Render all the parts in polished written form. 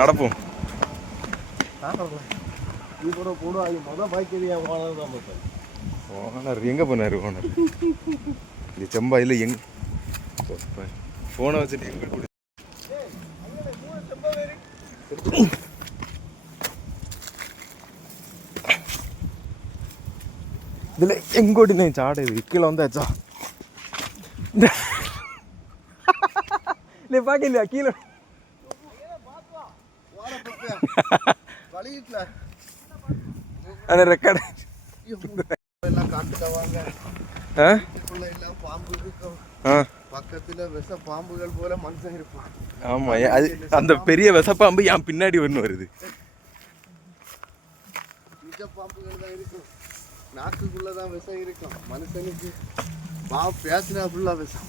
நடப்போம். ஓனர் எங்கே போனார்? ஓனர் இந்த செம்பாயில் ஃபோனை வச்சுட்டு எங்கே கொடு. இதில் எங்கோடி நான் சாடுது கீழே வந்தாச்சா? இல்லை பார்க்கலையா கீழே? அந்த ரெக்கார்டு பக்கத்துல விஷ பாம்புகள் போல மனுஷன் இருப்பான். ஆமா, அது அந்த பெரிய விஷப்பாம்பு என் பின்னாடி ஒன்று வருது. விஷ பாம்புகள் தான் இருக்கும், நாக்குக்குள்ளதான் விஷம் இருக்கும். மனுஷனுக்கு பாம்பு பேசினா ஃபுல்லா விஷம்.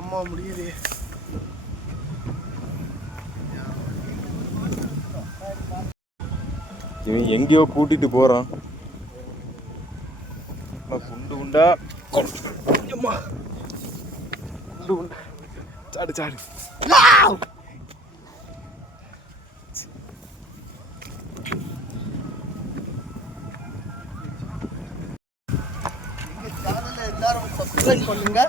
அம்மா முடியலையே. இவன் எங்கேயோ கூட்டிட்டு போறான். குண்டு குண்டா குண்டு குண்டா சாடு சாடு. எல்லாரும் சப்ஸ்கிரைப் பண்ணுங்க,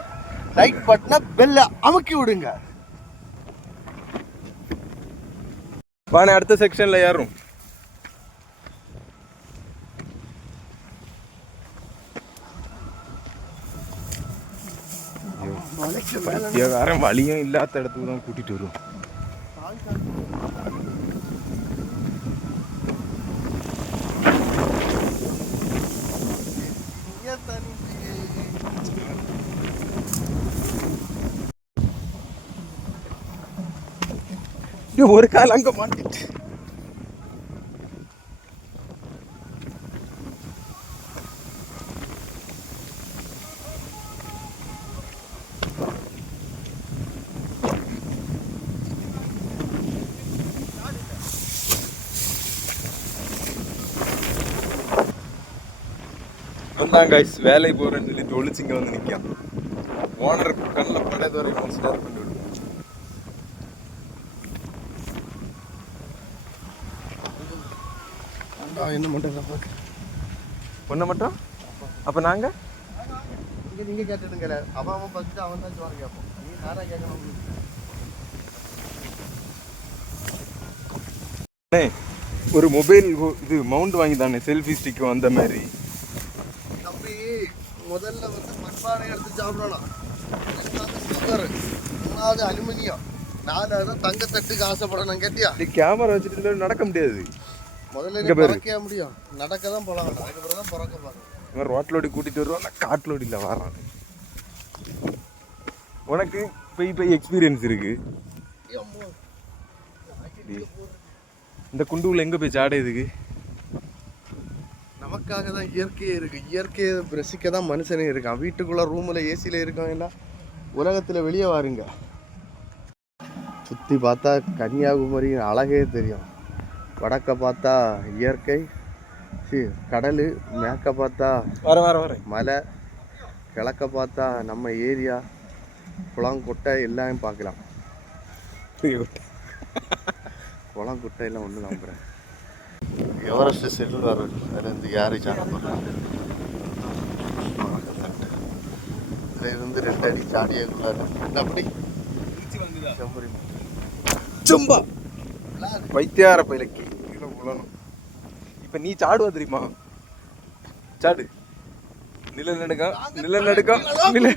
லைக் பட்டனை பெல்ல அமுக்கி விடுங்க. வாணே அடுத்த செக்ஷன்ல ஏறும். வேற வழியும் இல்லாத இடத்துக்கு தான் கூட்டிட்டு வருவோம். ஒரு கால் அங்க மாட்டிட்டு வந்தான் கைஸ். வேலைக்கு போறேன்னு சொல்லிட்டு ஒளிச்சிங்க வந்து நிற்கான். ஓனர் கண்ணில் படையது வரைக்கும் ஸ்டார்ட் பண்ணி விடும். என்ன மட்டும் ஒன்றை மட்டும். அப்போ நாங்கள் இங்கே நீங்கள் கேட்டுடுங்க. அவன் ஃபஸ்ட்டு அவன் தான் சோறு கேட்போம். நீ நானாக கேட்கணும். ஒரு மொபைல் இது மவுண்ட் வாங்கி தானே, செல்ஃபி ஸ்டிக் வந்த மாதிரி. அப்படி முதல்ல வந்து மண்பானை எடுத்து சாப்பிடலாம். சுகர், மூணாவது அலுமினியம், நாலாவது தங்கத்தட்டுக்கு ஆசைப்படணும். கேட்டியா? கேமரா வச்சுட்டு நடக்க முடியாது. முதல்ல பறக்க முடியும், நடக்க தான் போகலாம். அதுக்கப்புறம் தான் பறக்க பார்க்கணும். இவன் ரோட்லோடி கூட்டிகிட்டு வருவான், நான் காட்டிலோடியில் வரான். உனக்கு போய் எக்ஸ்பீரியன்ஸ் இருக்கு. இந்த குண்டுக்குள்ள எங்கே போய் சாடையதுக்கு? நமக்காக தான் இயற்கையே இருக்கு. இயற்கையை ரசிக்க தான் மனுஷனே இருக்கான். வீட்டுக்குள்ள ரூமில் ஏசியில் இருக்கவங்க உலகத்தில் வெளியே வாருங்க. சுற்றி பார்த்தா கன்னியாகுமரியின் அழகே தெரியும். வடக்க பார்த்தா இயற்கை கடல், மேற்க பார்த்தா மலை, கிழக்க பார்த்தா நம்ம ஏரியா குளம் குட்டை எல்லாம் பார்க்கலாம். குளம் குட்டை எல்லாம் ஒன்று நம்புகிறேன். எவரெஸ்ட் செட்டில் வர அதுலேருந்து யாரு சாப்பிட்றாங்க? அதுலேருந்து 2 அடி சாடியக்குள்ளாரு அப்படி சும்பா வைத்தியார பயிலக்கி கீழே உழணும். இப்போ நீ சாடுவா தெரியுமா? சாடு. நிலநடுக்கம் நிலநடுக்கம் நில.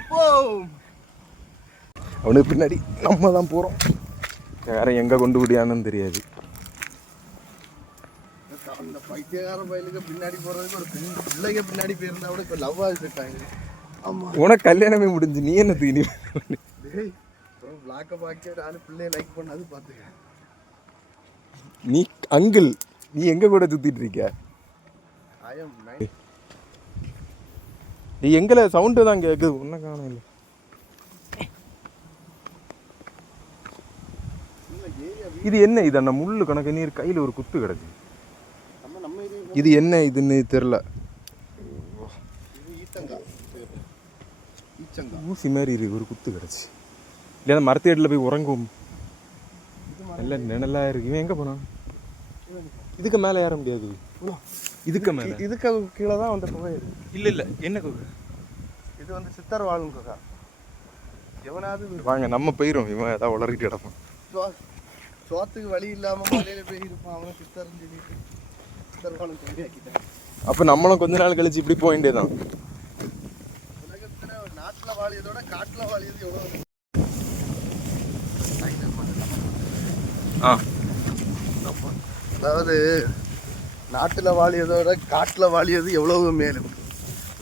அவனுக்கு பின்னாடி நம்ம தான் போகிறோம். வேற எங்கே கொண்டு விடியான்னு தெரியாது. அந்த பைத்தியக்கார பயிலுக்கு பின்னாடி போகிறதுக்கு ஒரு பிள்ளைங்க பின்னாடி போயிருந்தா கூட இப்போ லவ் ஆகிட்டாங்க. ஆமாம், உனக்கு கல்யாணமே முடிஞ்சு நீ என்ன தீனி பிளாக்கை பார்க்க நானும் பிள்ளைய லைக் பண்ணாது பார்த்துக்க. நீ அங்கிள், நீ எங்க கூட சுத்திட்டு இருக்க? நீ எங்களை சவுண்டு தான் கேட்குது, ஒன்றும் காணும் இல்லை. இது என்ன? இது அந்த முள்ளு கணக்கு நீர் கையில் ஒரு குத்து கிடச்சி. இது என்ன இதுன்னு தெரில. ஊசி மாதிரி இருக்கு, ஒரு குத்து கிடச்சி. இல்லையா மரத்தேடில் போய் உறங்கும். நல்ல நிழலா இருக்கு. இவன் எங்கே போனான்? இதுக்கு மேலே ஏற முடியாது. இதுக்கு மேலே இதுக்கு கீழே தான் வந்து குகை இருக்கு. இல்லை என்ன குகை? இது வந்து சித்தர் வாழும் குகை. எவனாவது வாங்க நம்ம போயிடும். இவன் ஏதாவது உளறிட்டு கிடப்பான். சோத்துக்கு வழி இல்லாமல் மலையில போய் இருப்பான். அவனை சித்தர்னு சொல்லிட்டு சித்தர் வாழும் குகை ஆக்கிட்டான். அப்போ நம்மளும் கொஞ்ச நாள் கழிச்சு இப்படி போக வேண்டியதான். உலகத்தில் நாட்டில் வாழியதோட காட்டில் வாழியது எவ்வளோ. அதாவது நாட்டில் வாழியதோட காட்டில் வாழியது எவ்வளவு மேலும்.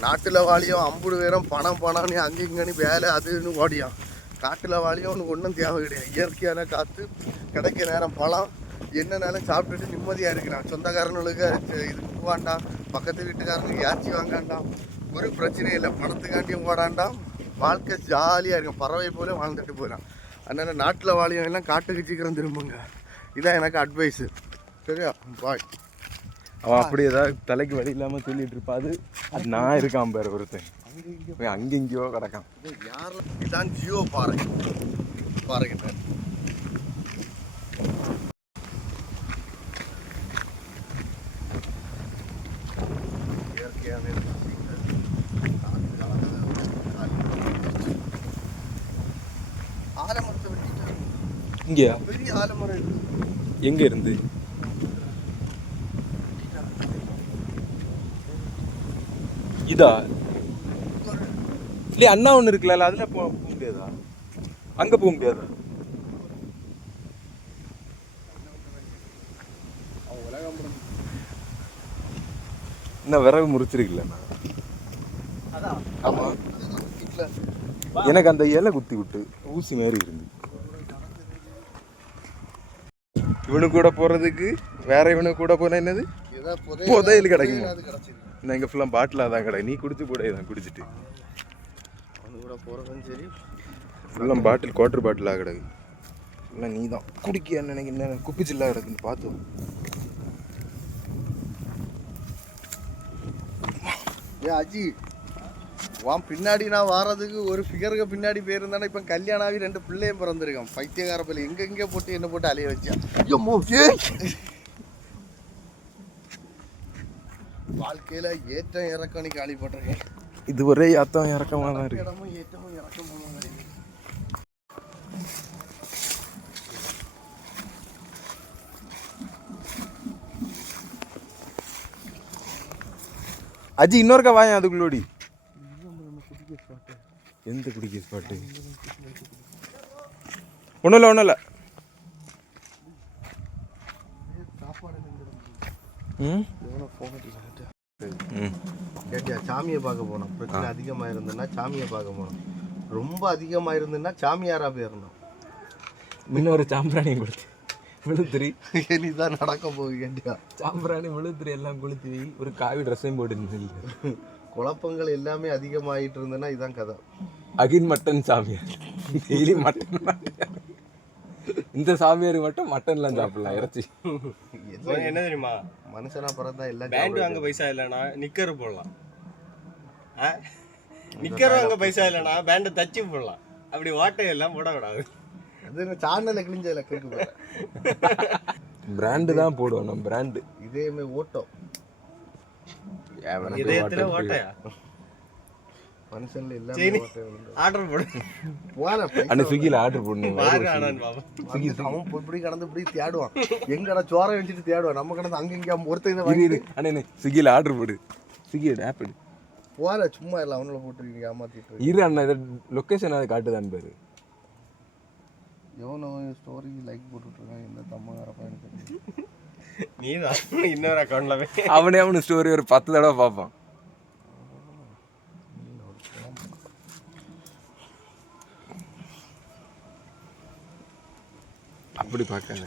நாட்டில் வாழியும் அம்புடு வேறம் பணம்னு அங்கே இங்கேன்னு வேலை அதுன்னு ஓடியான். காட்டில் வாழியும் உனக்கு ஒன்றும் தேவை கிடையாது. இயற்கையான காற்று, கிடைக்க நேரம் பழம், என்ன நேரம் சாப்பிட்டுட்டு நிம்மதியாக இருக்கிறான். சொந்தக்காரனுக்கு இது போவாண்டாம், பக்கத்து வீட்டுக்காரனுக்கு ஏச்சி வாங்காண்டாம், ஒரு பிரச்சனையும் இல்லை. பணத்துக்காண்டியும் ஓடாண்டாம், வாழ்க்கை ஜாலியாக இருக்கும். பறவை போல வாழ்ந்துட்டு போயிடலாம். அதனால் நாட்டில் வாழியும் எல்லாம் காட்டுக்கு சீக்கிரம் திரும்புங்க. இதான் எனக்கு அட்வைஸு. சரியா? பாய். அவன் அப்படி ஏதாவது தலைக்கு வழி இல்லாமல் சொல்லிட்டு இருப்பா. அது நான் இருக்கான் பாரு ஒருத்தன். அங்கே இங்கேயோ கிடக்கான். யாரும் இதான் ஜியோ பாறை. பாருங்க இயற்கையான ஆலமரத்தை வெட்டிட்டாங்க. இங்கேயா? பெரிய ஆலமரம் இருக்கு. எங்கே இருந்து? இதா இல்லையா? அண்ணா ஒன்று இருக்குல்ல, அதில் போக முடியாதா? அங்கே போக முடியாதா? இன்னும் விறகு முறிச்சிருக்குல்ல. ஆமாம், எனக்கு அந்த இலை குத்தி விட்டு ஊசி மாதிரி இருந்து. இவனு கூட போகிறதுக்கு வேற இவனு கூட போனால் என்னது புதையல் கிடைக்குமா? நான் இங்கே ஃபுல்லாக பாட்டிலாக தான் கிடையாது. நீ குடிச்சு கூட தான் குடிச்சிட்டு அவனு கூட போகிறதும் சரி. ஃபுல்லாக பாட்டில் குவார்டர் பாட்டிலாக கிடக்கு. ஃபுல்லாக நீ தான் குடிக்க நினைக்கிறேன். குப்பிச்சில்லாக கிடக்குன்னு பார்த்து. அஜி வான் பின்னாடி நான் வாரதுக்கு ஒரு ஃபிகருக்கு பின்னாடி போயிருந்தானே. இப்போ கல்யாணம் ஆகி 2 பிள்ளையும் பிறந்திருக்கான். பைத்தியக்கார பிள்ளை எங்கெங்கே போட்டு என்ன போட்டு அலைய வச்சான். வாழ்க்கையில் ஏற்றம் இறக்கம் கேள்விப்பட்டிருக்கேன். இது ஒரே ஏற்றம் இறக்கமாக தான் இருக்கு. இடமும் ஏற்றமும் இறக்கமாக தான் இருக்கு. அஜி இன்னொருக்கா வாயன் அதுக்குள்ளோடி. எந்த குடிக்க ஸ்பாட்டு? ஒன்றும் இல்லை. கேட்டியா? சாமியை பார்க்க போனோம். பிரச்சனை அதிகமாக இருந்ததுன்னா சாமியை பார்க்க போனோம். ரொம்ப அதிகமாக இருந்ததுன்னா சாமியாரா போயிடணும். இன்னொரு சாம்பிராணியை கொடுத்து விழுத்துரி இனிதான் நடக்க போகுது. கேட்டியா? சாம்பிராணி விழுத்துரி எல்லாம் கொளுத்து வை. ஒரு காவி ட்ரெஸ்ஸையும் போட்டு குழப்பங்கள் எல்லாமே அதிகமாகிட்டு இருந்ததுன்னா இதுதான் கதை. அகின் மட்டன் சாமியார் டெய்லி மட்டன். இந்த சாமியார் மட்டும் மட்டன்லாம் சாப்பிடலாம். இறைச்சி என்ன தெரியுமா? மனுஷனா பிறந்தா எல்லாம் பேண்ட் வாங்க பைசா இல்லைனா நிக்கர் போடலாம். நிக்கர் வாங்க பைசா இல்லைனா பேண்டை தச்சு போடலாம். அப்படி ஓட்டை எல்லாம் போடக்கூடாது. அது சேனல்ல கிழிஞ்சதில்ல கேட்கு. பிராண்டு தான் போடுவோம். நம்ம பிராண்டு இதேமே ஓட்டம். இதயத்துல ஓட்டையா? மனுஷன்ல எல்லாமே ஆர்டர் போடு. போற அன்னை ஸ்விக்கில ஆர்டர் போடணும். பாரு ஆனன் பாபா. ஸ்விக்கி அவன் இப்படி கடந்து இப்படி தேடுவான். எங்கடா சோற வச்சிட்டு தேடுவான். நம்ம கடந்து அங்க இங்க ஒருத்தங்க வாங்கி அண்ணே ஸ்விக்கில ஆர்டர் போடு. ஸ்விக்கி ஆப் எடு. போற சும்மா இல்ல அவங்கள போட்டுருக்கீங்க ஏமாத்திட்டு. இரு அண்ணா இத லொகேஷன் அது காட்டுதான் பாரு. எவனோ ஸ்டோரி லைக் போட்டுட்டு இருக்கான். என்ன தம்மகார பையனுக்கு. நீதான் இன்னொரு அக்கவுண்ட்ல போய் அவனே ஸ்டோரி ஒரு 10 தடவை பார்ப்பான். அப்படி பார்க்காத.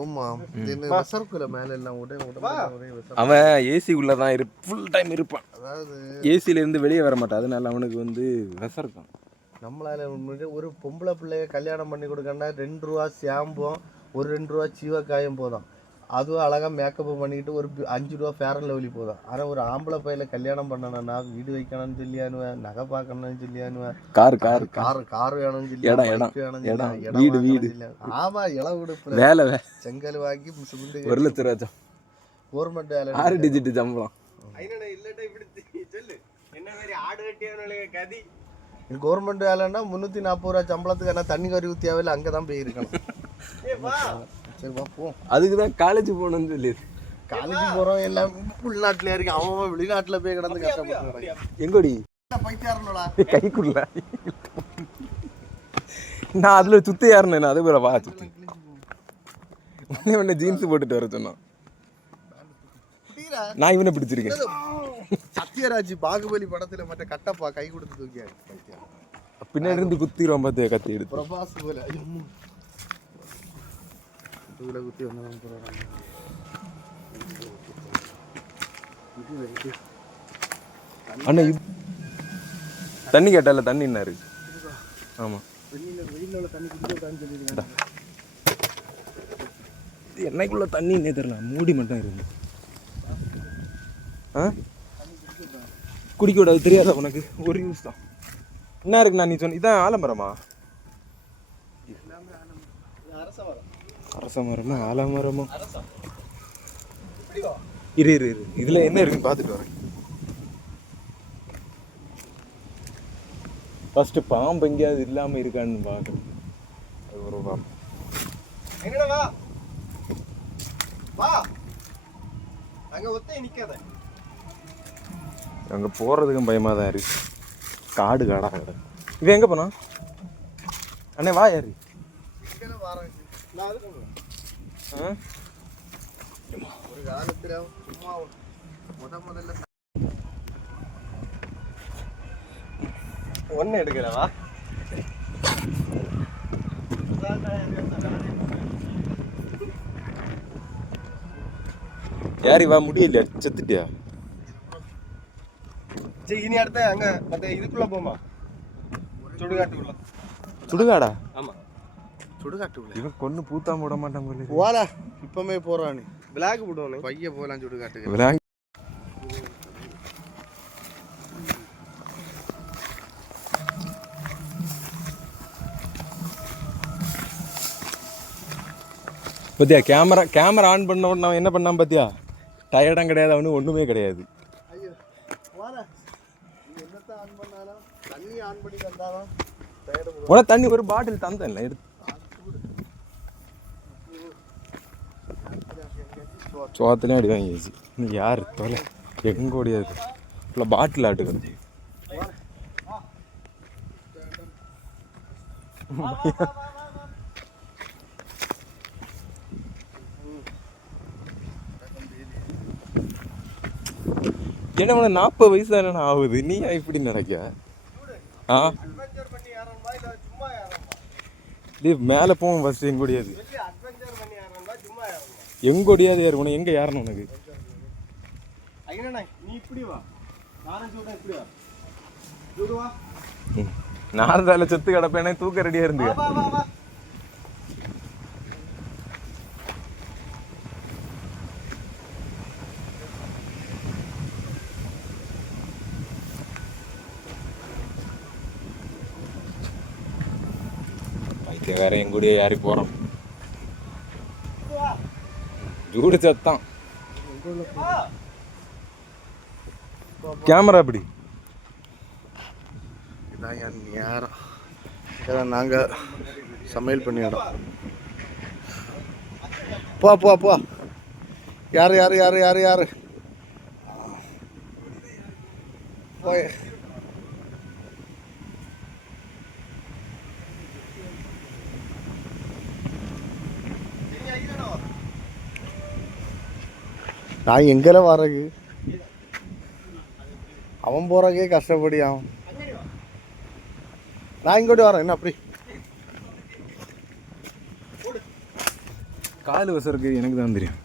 ஓமா இந்த வசர்க்குல மேல எல்லாம் ஒரே வசர். அவன் ஏசி உள்ள தான் ஃபுல் டைம் இருப்பான். அதாவது ஏசில இருந்து வெளியே வர மாட்டான். அதனால அவனுக்கு வந்து வசர்க்கும். நம்மளால ஒரு பொம்பளை பிள்ளைய கல்யாணம் பண்ணி கொடுக்கணும்னா 2 ரூபா ஷாம்பும் ஒரு 2 ரூபா சீவக்காயும் போதும். அதுவும் அழகாக மேக்கப் பண்ணிட்டு ஒரு 5 ரூபா ஃபேர் அண்ட் லவ்லி போதும். ஆனால் ஒரு ஆம்பளை பையில கல்யாணம் பண்ணணும்னா வீடு வைக்கணும்னு சொல்லியானுவேன், நகை பார்க்கணும்னு சொல்லியானுவேன், கார் வேணும்னு சொல்லி வீடு. ஆமா, இளவு விடுப்பு வேலை செங்கல் வாங்கி சிமெண்ட் 1 லட்சம் ரூபா கவர்மெண்ட் வேலை 6 டிஜிட் சம்பளம். கவர்மெண்ட் வேலைன்னா 340 ரூபா சம்பளத்துக்கு என்ன தண்ணி கறி ஊற்றியாவில் அங்கே தான் போய் இருக்கணும். சரி பார்ப்போம். அதுக்கு தான் காலேஜ் போகணும்னு சொல்லி காலேஜ் போகிறோம் எல்லாம் உள்நாட்டில் இருக்கு. அவன் வெளிநாட்டில் போய் கிடந்து கஷ்டப்படுறான். எங்கோடி பைத்தியாரனோடா கைக்குள்ள நான் அதில் சுற்றி யாருன்னு அது போல வா சுற்றி உடனே ஜீன்ஸ் போட்டுட்டு வர சொன்னான். நான் இவனை பிடிச்சிருக்கேன். சத்யராஜ் பாகுபலி படத்துல மற்ற கட்டப்பா கை கொடுத்து தூக்கியாரு. பின்னாடி இருந்து குத்திடுவான் பார்த்து கத்தி எடுத்து. பிரபாஸ் போல குத்தி வந்தவன் அண்ணா தண்ணி கேட்டால தண்ணின்னாரு. ஆமாம் வெயில தண்ணி குடிச்சான்னு சொல்லியிருக்காங்க. இது என்னைக்குள்ள தண்ணின்னே தெரியல, மூடி மட்டும் இருக்கு. ஆ குடிக்க கூடாது தெரியாதா உனக்கு? ஒரு யூஸ் தான். என்ன இருக்குண்ணா நீ சொன்ன இதான் ஆலமரமா? அரச மரமா ஆலமரமா? இரு இரு இரு இதுல என்ன இருக்குன்னு பார்த்துட்டு வரேன். ஃபர்ஸ்ட் பாம்பு எங்கேயாவது இல்லாம இருக்கான்னு பார்க்கணும். அது ஒரு பாம்பு. எங்கடா வா வா, அங்க ஒத்தே நிக்காத. அங்கே போகிறதுக்கும் பயமாக தான் இருக்கு. காடு காடா கடை. இவன் எங்கே போனா? அண்ணே வா யாரு ஒரு காலத்துல சும்மா முதல்ல ஒன்னு எடுக்கலவா? யாரு வா முடியலையா? செத்துட்டியா? சரி இனி அடுத்த அங்க மத்த இதுக்குள்ள போமா, சுடுகாட்டுக்குள்ள. சுடுகாடா? ஆமா சுடுகாட்டுக்குள்ள. இவன் கொன்னு பூத்தாம விட மாட்டான் போல. போடா இப்பமே போறானே. பிளாக் போடுவானே பைய போலாம் சுடுகாட்டுக்கு. விளாங் பத்தியா கேமரா ஆன் பண்ண உடனே அவன் என்ன பண்ணான் பாத்தியா? டயர்டும் கிடையாது அவனு, ஒண்ணுமே கிடையாது. ஐயோ போடா, நீ என்னத்த ஆன் பண்ணாலும் தண்ணி ஆன் பண்ணி தந்தாலும் டயர்டு. உனக்கு தண்ணி ஒரு பாட்டில் தந்தேன்ல எடுத்து. சோத்துலேயும் அடி வாங்கிடுச்சு. நீ யார் தொலை எங்க ஓடியாது இல்லை பாட்டில் ஆட்டுக்கிறது. என்ன உனக்கு 40 வயசு தானே ஆகுது, நீ இப்படி நடக்க? ஆ மேலே போவோம் ஃபர்ஸ்ட். எங்க ஓடியாது எங்க ஓடியாது யாரு உனக்கு எங்க யாருன்னு உனக்கு? நீ இப்படி வா, நானும் சொல்றேன் இப்படி வா, சுடுவா. நான் தால செத்து கிடப்பேனே, தூக்க ரெடியா இருந்து. வா வா வா. வேற எங்க கூடிய யாரு போறோம்? ஜூடு சத்தம். கேமரா எப்படி? இதான் என் நேரம். இதான் நாங்கள் சமையல் பண்ணி இடம். போ போ போ. யாரு யாரு யாரு யாரு யாரு போய். நான் எங்கெல்லாம் வரகு, அவன் போறக்கே கஷ்டப்படி அவன். நான் இங்கோட்டு வரேன். என்ன அப்படி கால் வசருக்கு எனக்கு தான் தெரியும்.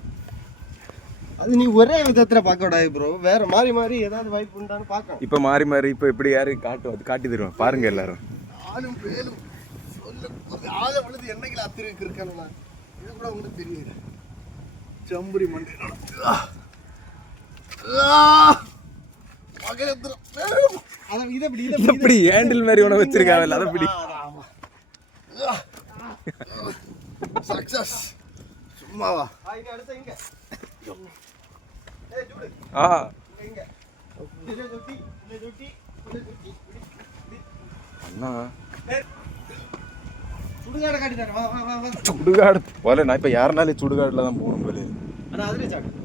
அது நீ ஒரே விதத்துல பார்க்க கூடாது ப்ரோ, வேற மாறி மாறி ஏதாவது வாய்ப்பு உண்டான்னு பார்க்கணும். இப்போ மாறி மாறி இப்போ எப்படி யாரு காட்டி தருவான் பாருங்க எல்லாரும். ஆளும் வேலும் சொல்ல ஆளை விழுது என்னைக்கு அத்திருக்கு இருக்கானுங்களா, இது கூட உங்களுக்கு தெரியுது. செம்புரி மண்டை எப்படி ஹேண்டில் மாதிரி உன வச்சிருக்காங்க அதை பிடி. சக்சஸ். சும்மாவா ஆ அண்ணா சுடுகாடு காட்டி தரேன். வா வா வா வா. சுடுகாடு போல நான் இப்போ யாருனாலும் சுடுகாட்டில் தான் போகணும் போல. அண்ணா அதுலேயே சாப்பிடு.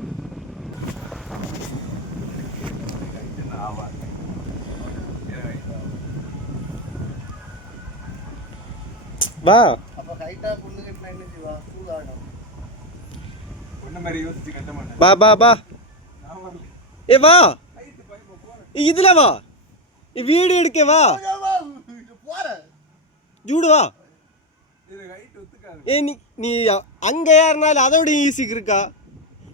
வா அப்ப கைட்டா புல்லு கட்டினா என்ன செய்வா? சூடாகும். ஒன்ன மாதிரி யோசிச்சு கட்ட மாட்டேன். பா பா பா. ஏ வா இதுல வா. வீடியோ எடுக்க வா. ஜூடு வா. ஏ நீ அங்க யாருனாலும் அதை விட ஈஸிக்கு இருக்கா.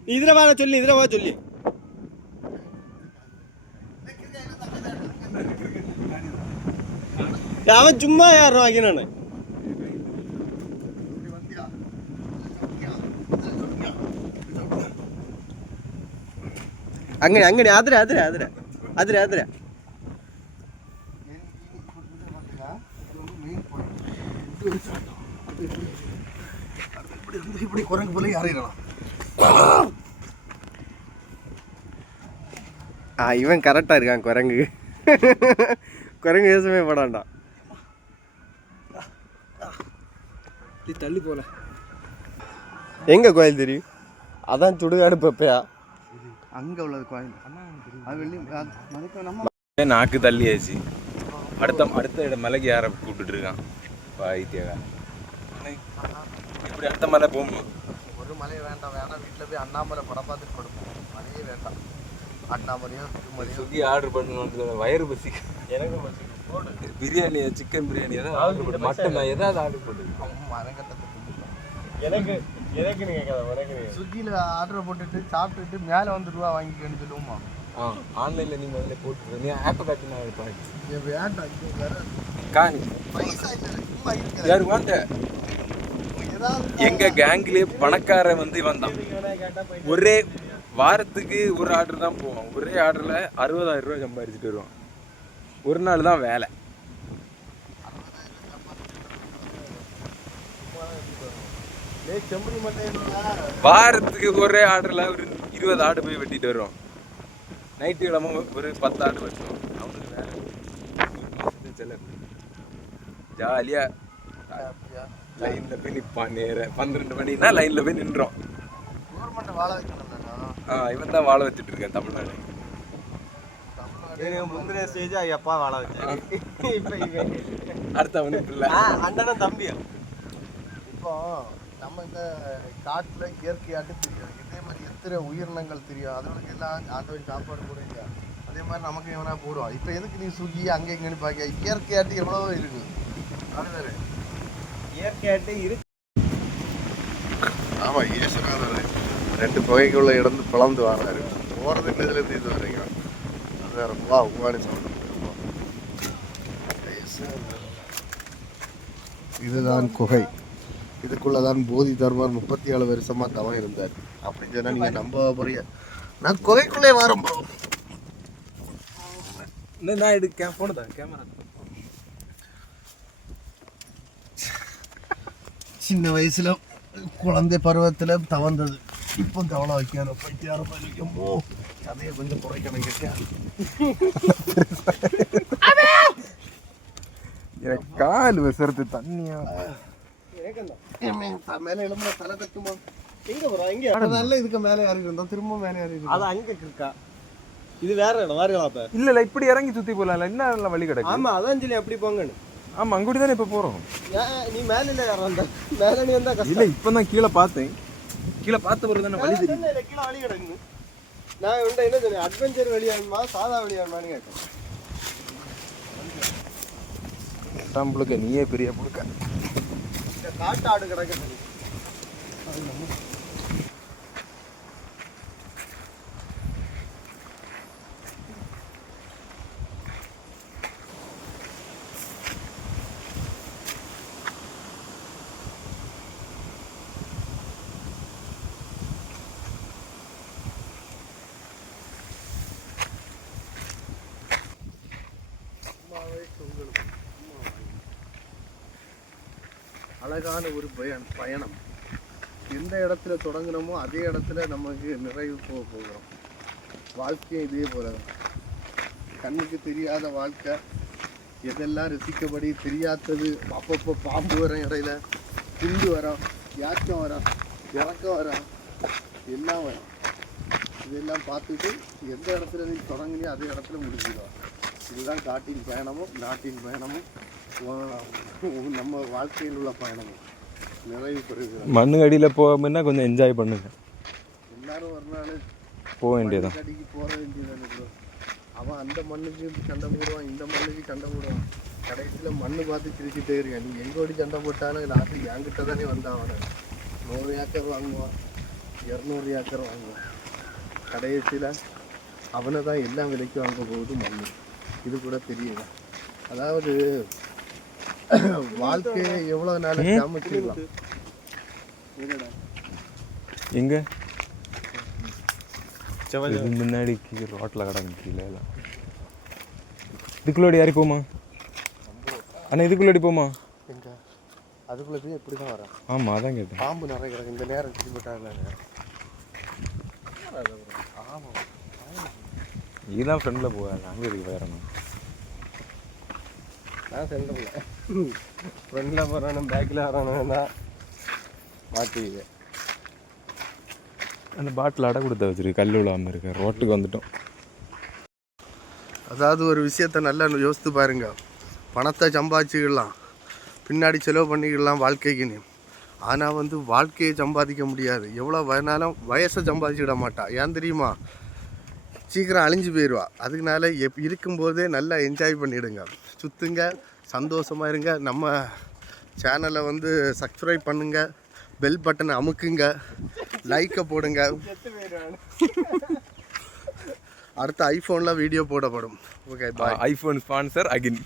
நீ இதுல வா சொல்லி இதுல வா சொல்லி. அவன் சும்மா யாரும் ஆகினானு അങ്ങനെ അങ്ങനെ അതിര അതിര അതിര അതിര അതിര இப்படி குரங்கு போல யாரையிடலாம். இவன் கரெக்டா இருக்கான். குரங்கு குரங்கு யோசமே படாண்டா. தள்ளி போல எங்க கோயில் தெரியும்? அதான் சுடுகாடு பப்பையா அங்க உள்ளது கோயில். அது வெளியே நம்ம நாக்கு தள்ளியாச்சு. அடுத்த இடம் மலைக்கு யாரை கூப்பிட்டு இருக்கான் பாய்த்தியாக. இப்படி அடுத்த மலை போகும்போது ஒரு மலையை வேண்டாம். வேணாம் வீட்டில் போய் அண்ணாமலை படம் பார்த்துட்டு கொடுப்போம். மலையே வேண்டாம். அண்ணாமலையோ திருமலையோ சுத்தி ஆர்டர் பண்ணணும். வயிறு பசி. எனக்கு பிரியாணி, சிக்கன் பிரியாணி ஏதாவது ஆர்டர் பண்ணு. மட்டன் ஏதாவது ஆர்டர் பண்ணு. எனக்கு எனக்கு நீங்க ஸ்விக்கியில் ஆர்டர் போட்டுட்டு சாப்பிட்டுட்டு மேலே வந்து ரூபா வாங்கிக்கன்னு சொல்லுவோமா? ஆன்லைனில் நீ முதல்ல போட்டு நீ ஆப்பை காட்டி நான் இருப்பேன். வேண்டாம். இது வேற காணி பைசா இல்லை. சும்மா இருக்கிற யாரு வாண்ட எங்க கேங்லேயே பணக்காரன் வந்து இவன் தான். ஒரே வாரத்துக்கு ஒரு ஆர்டர் தான் போவான். ஒரே ஆர்டரில் 60,000 ரூபா சம்பாதிச்சுட்டு வருவான். ஒரு நாள் தான் வேலை. வாரத்துக்கு ஒரே ஆர்டரில் ஒரு 20 ஆடு போய் வெட்டிட்டு வருவான். நைட்டு கிழமை ஒரு 10 ஆடு வச்சோம். அவனுக்கு வேலை செலவு. ஜாலியாக லைனில் போய் நிற்பான். நேர 12 மணினா லைனில் போய் நின்றோம். கவர்மெண்ட் வாழ வைக்கணும். இவன் தான் வாழ வச்சுட்டு இருக்கேன் தமிழ்நாடு. முந்திர ஸ்டேஜா எப்பா வாழ வச்சாரு. அடுத்த அவனுக்கு இல்லை அண்ணனும் தம்பியா. இப்போ நம்ம இந்த காட்டில் இயற்கையாட்டு தெரியும். இதே மாதிரி எத்தனை உயிரினங்கள் தெரியும். அதோடக்கு எல்லாம் ஆண்டவன் சாப்பாடு போடுவீங்க. அதே மாதிரி நமக்கு எவனா போடுவான். இப்போ எதுக்கு நீ சுகி அங்கே இங்கேன்னு பார்க்க? இயற்கையாட்டு எவ்வளவோ இருக்குது. அது வேறு இயற்கையாட்டு இருக்கு. ஆமாம், ஈஸ்வரர் 2 புகைக்குள்ள இடந்து பிளந்து வராரு. போகிறது இன்னதுலேருந்து இது வரைக்கும். அது வேறு வா உங்காடி சொல்லுங்க. இதுதான் குகை. இதுக்குள்ளதான் போதி தர்மர் 37 வருஷமாக தவம் இருந்தார். அப்படின்னு சொன்னால் நீங்கள் நம்ப போறீங்க. நான் குகைக்குள்ளே வரேன் ப்ரோ. நான் எடுக்க போனதா கேமரா. சின்ன வயசுல குழந்தை பருவத்தில் தவந்தது. இப்போ தவளை வைக்கணும். பைத்தியார வைக்கும்போ கதையை கொஞ்சம் குறைக்கணும். எனக்கு கால் விசறது தண்ணியா மேலே எழும்புற தலை கட்டுமா? எங்க போறோம்? இங்க நல்ல இதுக்கு மேலே ஏறி இருந்தோம். திரும்ப மேலே ஏறி அது அங்க இருக்கா? இது வேற இடம். வேற இடம். அப்ப இல்ல இப்படி இறங்கி சுத்தி போலாம். என்ன வழி கிடக்கு? ஆமா, அதான் சொல்லி அப்படி போங்கன்னு. ஆமா, அங்குடி தானே இப்ப போறோம். நீ மேல இல்ல வந்த மேல நீ வந்தா கஷ்டம். இல்ல இப்பதான் கீழே பார்த்தேன். கீழே பார்த்த பிறகு தானே வழி தெரியும். கீழே வழி கிடக்கு. நான் உண்ட என்ன சொன்னேன்? அட்வென்ச்சர் வழியானுமா சாதா வழியானுமான்னு கேட்டேன். புழுக்க நீயே பெரிய புழுக்க. காட்டு ஆடு கிடக்கு. அழகான ஒரு பயணம். எந்த இடத்துல தொடங்குனோமோ அதே இடத்துல நமக்கு நிறைவு போகிறோம். வாழ்க்கையும் இதே போல தான். கண்ணுக்கு தெரியாத வாழ்க்கை, எதெல்லாம் ரசிக்கபடி தெரியாதது. அப்பப்போ பாம்பு வரும், இடையில குண்டு வரும், யாக்கம் வரும், இறக்கம் வரும், எல்லாம் வரும். இதெல்லாம் பார்த்துட்டு எந்த இடத்துல நீ தொடங்குனியோ அதே இடத்துல முடிச்சிடுவோம். இதுதான் காட்டின் பயணமும் நாட்டின் பயணமும் நம்ம வாழ்க்கையில் உள்ள பயணமும் நிறைவு பெறுகிறோம். மண்ணு அடியில் போகாமன்னா கொஞ்சம் என்ஜாய் பண்ணுங்க. எல்லாரும் ஒரு நாள் போக வேண்டியதான். அடிக்கு போக வேண்டியதான். அவன் அந்த மண்ணுக்கு சண்டை போடுவான், இந்த மண்ணுக்கு சண்டை போடுவான். கடைசியில் மண்ணு பார்த்து சிரிச்சுட்டே இருக்கான். நீ எங்கோடி சண்டை போட்டாலும் லாஸ்ட்டு என்கிட்ட தானே வந்தான். அவனை 100 ஏக்கர் வாங்குவான், 200 ஏக்கர் வாங்குவான். கடைசியில் அவனை தான் எல்லாம் விலைக்கு வாங்க போகுது மண். இது கூட தெரியல. அதாவது வாழ்க்கையை எவ்வளோ நாள் சமைச்சிடலாம். எங்க இது முன்னாடி ரோட்டில் கடை கீழே எல்லாம் இதுக்குள்ளோடி யாரி போமா அண்ணா? இதுக்குள்ளோடி போமா? எங்க அதுக்குள்ளே போய் எப்படி தான் வரான்? ஆமாம், அதான் கேட்டேன். பாம்பு நிறைய கிடக்கு. இந்த நேரம் சுற்றி போட்டாங்க. ஆமாம், இதுதான் ஃப்ரெண்டில் போவாங்க. அங்கே இருக்கு வேறணும். நான் சென்டரில் ஃப்ரெண்டில் போகிறானு பேக்கில் வரானுன்னா மாட்டிக்குது. அந்த பாட்டில் அடை கொடுத்த வச்சிருக்கு, கல் விழாமல் இருக்க. ரோட்டுக்கு வந்துட்டோம். அதாவது ஒரு விஷயத்த நல்லா யோசித்து பாருங்க. பணத்தை சம்பாதிச்சுக்கலாம், பின்னாடி செலவு பண்ணிக்கலாம் வாழ்க்கைக்குன்னு. ஆனால் வாழ்க்கையை சம்பாதிக்க முடியாது. எவ்வளோ வேணாலும் வயசை சம்பாதிச்சிட மாட்டா. ஏன் தெரியுமா? சீக்கிரம் அழிஞ்சு போயிடுவா. அதுக்குனால இருக்கும்போதே நல்லா என்ஜாய் பண்ணிவிடுங்க, சுற்றுங்க, சந்தோஷமாக இருங்க. நம்ம சேனலை சப்ஸ்கிரைப் பண்ணுங்கள், பெல் பட்டனை அமுக்குங்க, லைக்கை போடுங்க. அடுத்த ஐஃபோனில் வீடியோ போடப்படும். Okay, bye. IPhone sponsor akin.